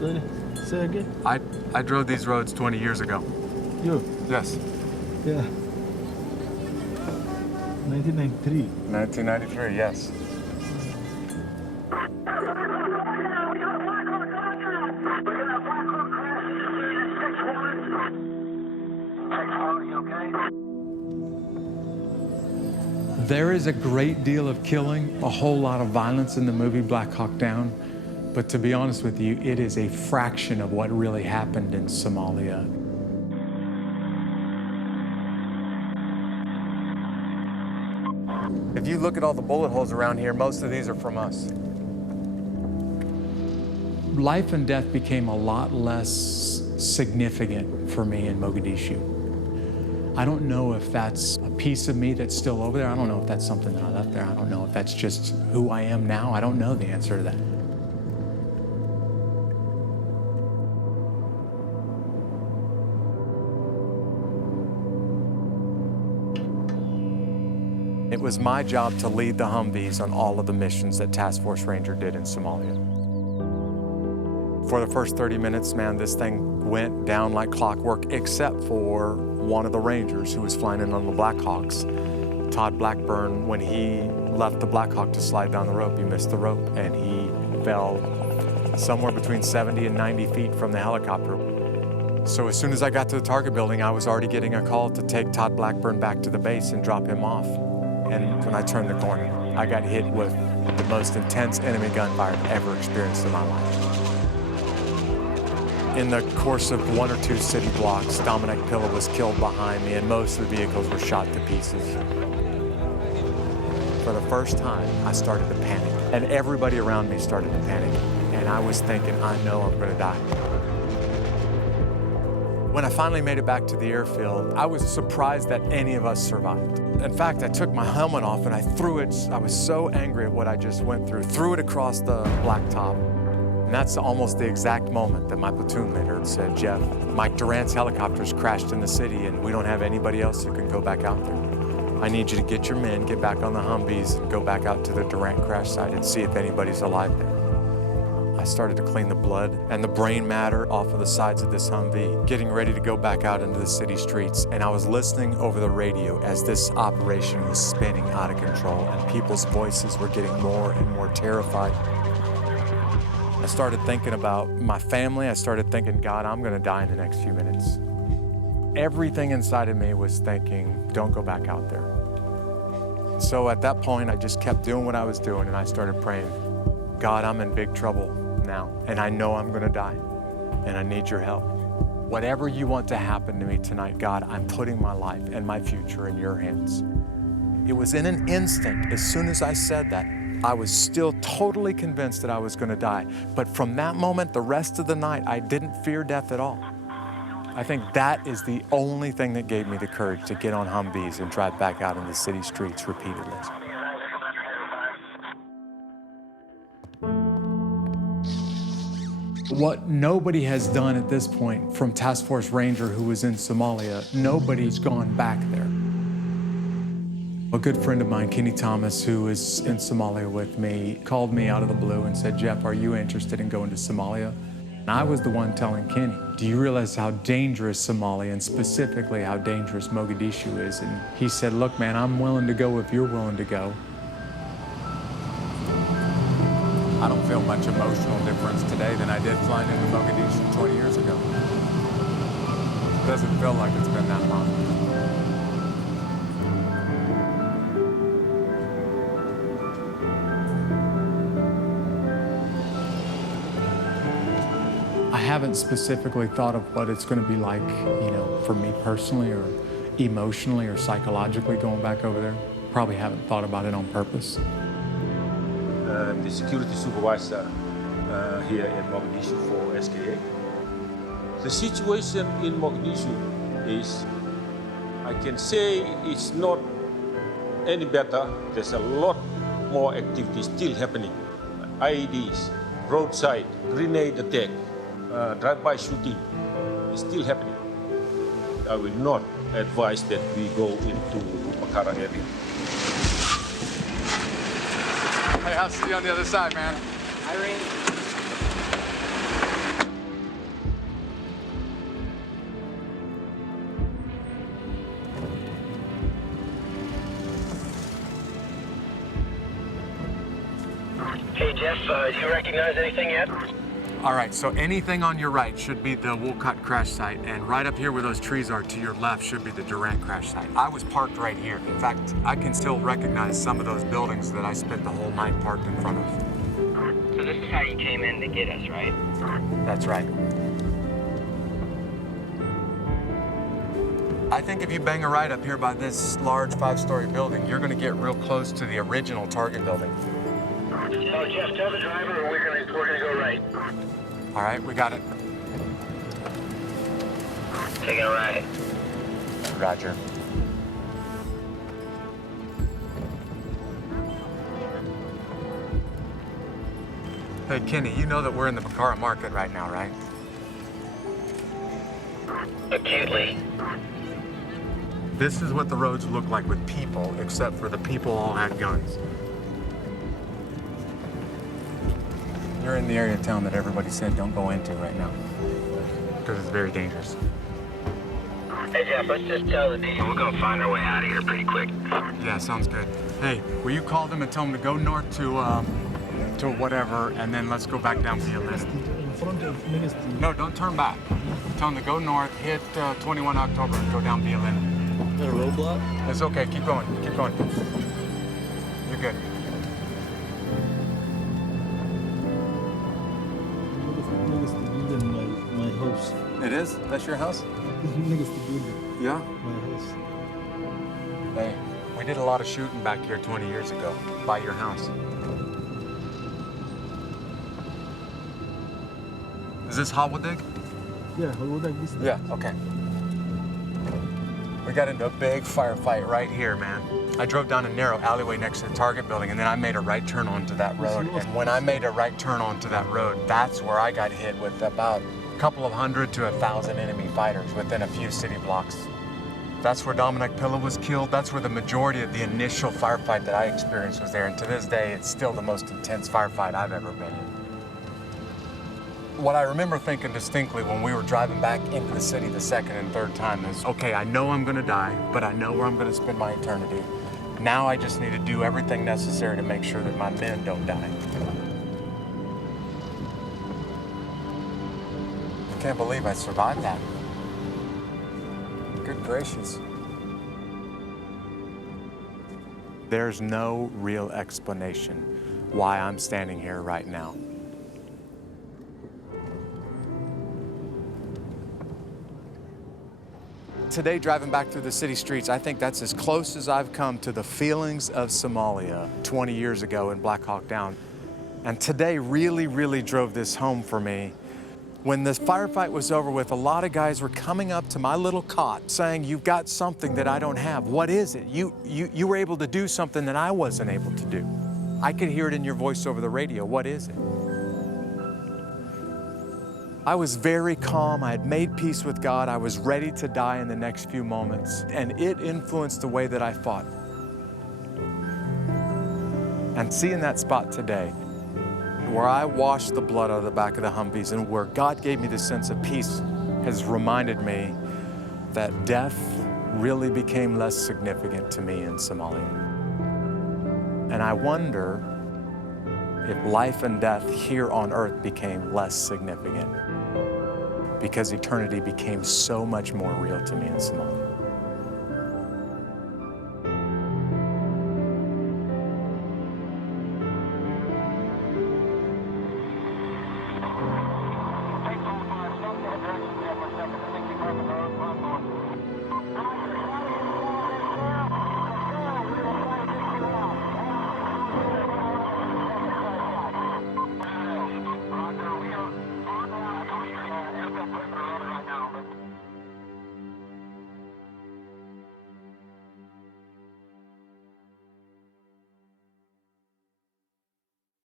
Really? Say again? I drove these roads 20 years ago. You? Yes. Yeah. 1993. 1993, yes. There is a great deal of killing, a whole lot of violence in the movie Black Hawk Down, but to be honest with you, it is a fraction of what really happened in Somalia. If you look at all the bullet holes around here, most of these are from us. Life and death became a lot less significant for me in Mogadishu. I don't know if that's a piece of me that's still over there. I don't know if that's something that I left there. I don't know if that's just who I am now. I don't know the answer to that. It was my job to lead the Humvees on all of the missions that Task Force Ranger did in Somalia. For the first 30 minutes, man, this thing went down like clockwork, except for one of the Rangers who was flying in on the Black Hawks. Todd Blackburn, when he left the Black Hawk to slide down the rope, he missed the rope and he fell somewhere between 70 and 90 feet from the helicopter. So as soon as I got to the target building, I was already getting a call to take Todd Blackburn back to the base and drop him off. And when I turned the corner, I got hit with the most intense enemy gunfire I've ever experienced in my life. In the course of 1 or 2 city blocks, Dominic Pilla was killed behind me, and most of the vehicles were shot to pieces. For the first time, I started to panic, and everybody around me started to panic. And I was thinking, I know I'm gonna die. When I finally made it back to the airfield, I was surprised that any of us survived. In fact, I took my helmet off and I threw it. I was so angry at what I just went through, threw it across the blacktop. And that's almost the exact moment that my platoon leader said, Jeff, Mike Durant's helicopters crashed in the city and we don't have anybody else who can go back out there. I need you to get your men, get back on the Humvees and go back out to the Durant crash site and see if anybody's alive there. I started to clean the blood and the brain matter off of the sides of this Humvee, getting ready to go back out into the city streets. And I was listening over the radio as this operation was spinning out of control and people's voices were getting more and more terrified. I started thinking about my family. I started thinking, God, I'm gonna die in the next few minutes. Everything inside of me was thinking, don't go back out there. So at that point, I just kept doing what I was doing and I started praying, God, I'm in big trouble now, and I know I'm gonna die, and I need your help. Whatever you want to happen to me tonight, God, I'm putting my life and my future in your hands. It was in an instant, as soon as I said that, I was still totally convinced that I was gonna die. But from that moment, the rest of the night, I didn't fear death at all. I think that is the only thing that gave me the courage to get on Humvees and drive back out in the city streets repeatedly. What nobody has done at this point, from Task Force Ranger who was in Somalia, nobody's gone back there. A good friend of mine, Kenny Thomas, who is in Somalia with me, called me out of the blue and said, Jeff, are you interested in going to Somalia? And I was the one telling Kenny, do you realize how dangerous Somalia and specifically how dangerous Mogadishu is? And he said, look, man, I'm willing to go if you're willing to go. I don't feel much emotional difference today than I did flying into Mogadishu 20 years ago. It doesn't feel like it's been that long. I haven't specifically thought of what it's going to be like, you know, for me personally or emotionally or psychologically going back over there. Probably haven't thought about it on purpose. The security supervisor here in Mogadishu for SKA. The situation in Mogadishu is, I can say it's not any better. There's a lot more activity still happening. IEDs, roadside, grenade attack, drive-by shooting is still happening. I will not advise that we go into Makara area. Hey, I'll see you on the other side, man. Irene. Hey, Jeff, do you recognize anything yet? All right, so anything on your right should be the Wolcott crash site, and right up here where those trees are to your left should be the Durant crash site. I was parked right here. In fact, I can still recognize some of those buildings that I spent the whole night parked in front of. So this is how you came in to get us, right? That's right. I think if you bang a right up here by this large 5-story building, you're gonna get real close to the original Target building. Oh, Jeff, tell the driver we're gonna go right. All right, we got it. Taking a right. Roger. Hey, Kenny, you know that we're in the Bacara market right now, right? Acutely. This is what the roads look like with people, except for the people all had guns. You're in the area of town that everybody said don't go into right now, because it's very dangerous. Hey, Jeff, let's just tell the people we're gonna find our way out of here pretty quick. Yeah, sounds good. Hey, will you call them and tell them to go north to whatever, and then let's go back down via Lent. In front of Minnis. No, don't turn back. Tell them to go north, hit 21 October, and go down via Lent. Is there a roadblock? It's okay, keep going, keep going. You're good. Minnis the building, my house. It is? That's your house? Minnis the building, Yeah. my house. Hey, we did a lot of shooting back here 20 years ago, by your house. Is this Hawadig? Yeah, how would I miss that? Yeah, okay. We got into a big firefight right here, man. I drove down a narrow alleyway next to the Target building, and then I made a right turn onto that road. And when I made a right turn onto that road, that's where I got hit with about a couple of 100 to 1,000 enemy fighters within a few city blocks. That's where Dominic Pilla was killed. That's where the majority of the initial firefight that I experienced was there. And to this day, it's still the most intense firefight I've ever been in. What I remember thinking distinctly when we were driving back into the city the second and third time is, okay, I know I'm gonna die, but I know where I'm gonna spend my eternity. Now I just need to do everything necessary to make sure that my men don't die. I can't believe I survived that. Good gracious. There's no real explanation why I'm standing here right now. Today, driving back through the city streets, I think that's as close as I've come to the feelings of Somalia 20 years ago in Black Hawk Down. And today really, really drove this home for me. When this firefight was over with, a lot of guys were coming up to my little cot saying, you've got something that I don't have. What is it? You were able to do something that I wasn't able to do. I could hear it in your voice over the radio. What is it? I was very calm. I had made peace with God. I was ready to die in the next few moments. And it influenced the way that I fought. And seeing that spot today, where I washed the blood out of the back of the Humvees and where God gave me this sense of peace, has reminded me that death really became less significant to me in Somalia. And I wonder if life and death here on earth became less significant because eternity became so much more real to me in Somalia.